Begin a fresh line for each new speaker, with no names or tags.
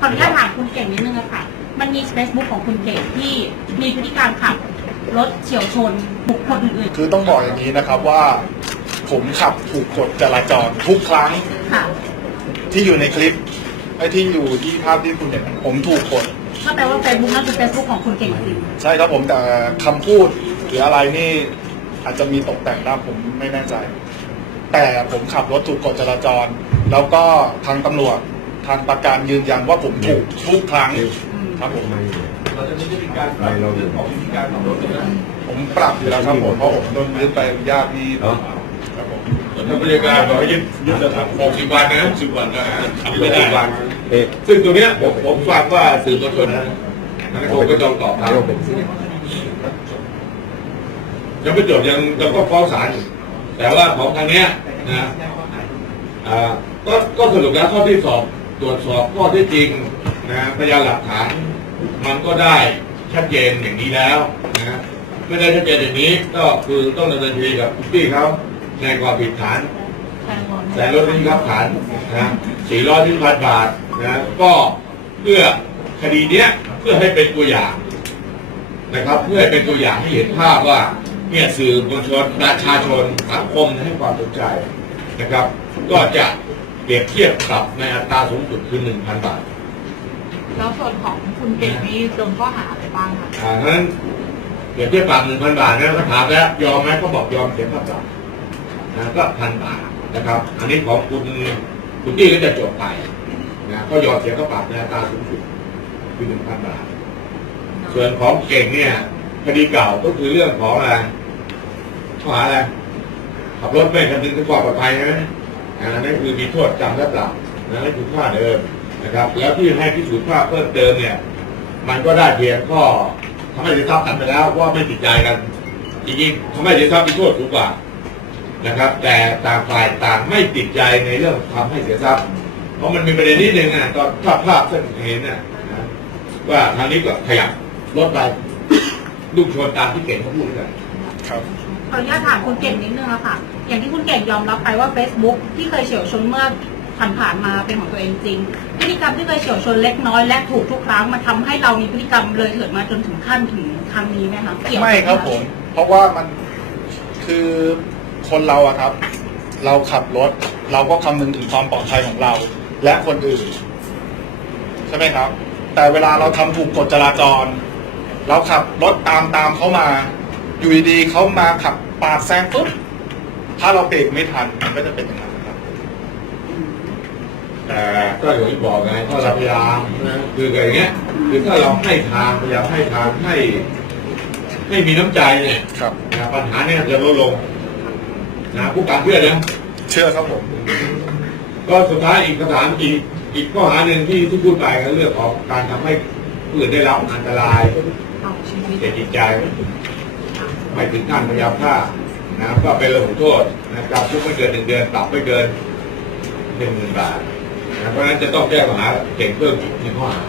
ขออนุญาตถามคุณเก่งนิดนึงอะค่ะมันมี Facebook ของคุณเก่งที่มีพฤติการขับรถเฉียวชนบุคคลอื่น
คือต้องบอกอย่างนี้นะครับว่า ผมขับถูกกฎจราจรทุกครั้ง
ๆค่ะ
ที่อยู่ในคลิปไอ้ที่อยู่ที่ภาพที่คุณเห็นผมถูกกด
ก็แปลว่า Facebook นั่นคือ Facebook ของคุณเก่งจริง
ใช่ครับผมแต่คำพูดหรืออะไรนี่อาจจะมีตกแต่งได้ผมไม่แน่ใจ แต่ผมขับรถถูกกฎจราจร แล้วก็ทางตำรวจ ทางประกันยืนยันว่าผมถูกทุกครั้ง
อืม
ครับผม
เราจะมีวิธีการปรับเรื่องของวิธีการขับรถด้วยนะ
ผมปรับอยู่แล้วครับผมเพราะผมโดนยึดใบอนุญาตที่
เนาะ
ครับผม
ถ้าบริการบอกให้ยึดยึดจะทำหกสิบวันนะหกสิบวันนะขับไม่ได้วันซึ่งตัวเนี้ยผมผมฟังว่าสื่อมวลชนนะนักโทษก็ต้องตอบครับยังไม่จบยังยังก็ฟ้องศาลอยู่แต่ว่าของทางเนี้ยนะอ่าก็ก็สรุปแล้วข้อที่สอบ ตรวจสอบข้อที่จริงนะพยานหลักฐานมันก็ได้ชัดเจนอย่างนี้แล้วนะไม่ได้ชัดเจนอย่างนี้ก็คือต้องดำเนินคดีกับพี่เขาในความผิดฐานแต่รถนี้ครับฐานนะสี่ร้อยที่พันบาทนะก็เพื่อคดีเนี้ยเพื่อให้เป็นตัวอย่างนะครับ เพื่อให้เป็นตัวอย่างให้เห็นภาพว่าเนี่ยสื่อมวลชนประชาชนสังคมให้ความสนใจนะครับ ก็จะ เปรียบเทียบปรับในอัตราสูงสุดคือหนึ่งพันบาท
แล้วส่วนของคุณเก่งนี่โดนข้อหาอะไรบ้างคะ
อ่าเพราะฉะนั้นเปรียบเทียบปรับหนึ่งพันบาทนะก็ถามแล้วยอมไหมก็บอกยอมเสียค่าปรับนะก็พันบาทนะครับ อันนี้ของคุณคุณตี้ก็จะจบไปนะก็ยอมเสียค่าปรับในอัตราสูงสุดคือหนึ่งพันบาท ส่วนของเก่งเนี่ยคดีเก่าก็คือเรื่องของอะไรข้อหาอะไรขับรถไม่คำนึงถึงความปลอดภัยนะอั นนั้นคือมีโทษจำและปรับนะนั่นคือข้อเดิมนะครับ แล้วที่ให้พิสูจน์ภาพเพิ่มเติมเนี่ย มันก็ได้เพียงข้อทำให้เสียทรัพย์กันไปแล้วว่าไม่ติดใจกันจริงๆทำให้เสียทรัพย์มีโทษสูงกว่านะครับ แต่ต่างฝ่ายต่างไม่ติดใจในเรื่องทำให้เสียทรัพย์ เพราะมันมีประเด็นนิดนึงอะตอนภาพภาพท่านเห็นน่ะนะว่าทางนี้ก็ขยับรถไปลูกชนตามที่เก่งเขาพูดกัน
ครับ
ขออนุญาตถามคุณเก่งนิดนึงอะค่ะอย่างที่คุณเก่งยอมรับไปว่า Facebook ที่เคยเฉียวชนเมื่อผ่านๆมาเป็นของตัวเองจริง พฤติกรรมที่เคยเฉียวชนเล็กน้อยและถูกทุกครั้งมันทำให้เรามีพฤติกรรมเลยเถิดมาจนถึงขั้นถึงครั้งนี้ไหมคะเกี่ยวห
ไม่ครับผม เพราะว่ามันคือคนเราอะครับ เราขับรถ เราก็คำนึงถึงความปลอดภัยของเรา และคนอื่น ใช่ไหมครับ แต่เวลาเราทำถูกกฎจราจร เราขับรถตามตามเขามา อยู่ดีๆเขามาขับปาดแซงปุ๊บถ้าเราเบรกไม่ทันมันก็จะเป็นอย่างนั้นครับ
แต่ก็อย่างที่บอกไงก็เราพยายามนะคืออย่างเงี้ยคือถ้าเราให้ทางพยายามให้ทางให้ให้มีน้ำใจเนี่ย
ครับ
นะปัญหาเนี่ยจะลดลงนะผู้การเพื่อนนะ
เชื่อครับผม
ก็สุดท้ายอีกคำถามอีกอีกข้อหาหนึ่งที่ที่พูดไปก็เรื่องของการทำให้ผู้อื่นได้รับอันตราย
เอาชีวิต
แก่จิตใจ ไม่ถึงขั้นพยายามฆ่านะก็เป็นเรื่องโทษนะครับคุกไม่เกินหนึ่งเดือนปรับไม่เกินหนึ่งหมื่นบาทนะเพราะฉะนั้นจะต้องแก้ปัญหาเก่งเพิ่มอีกหนึ่งข้อหา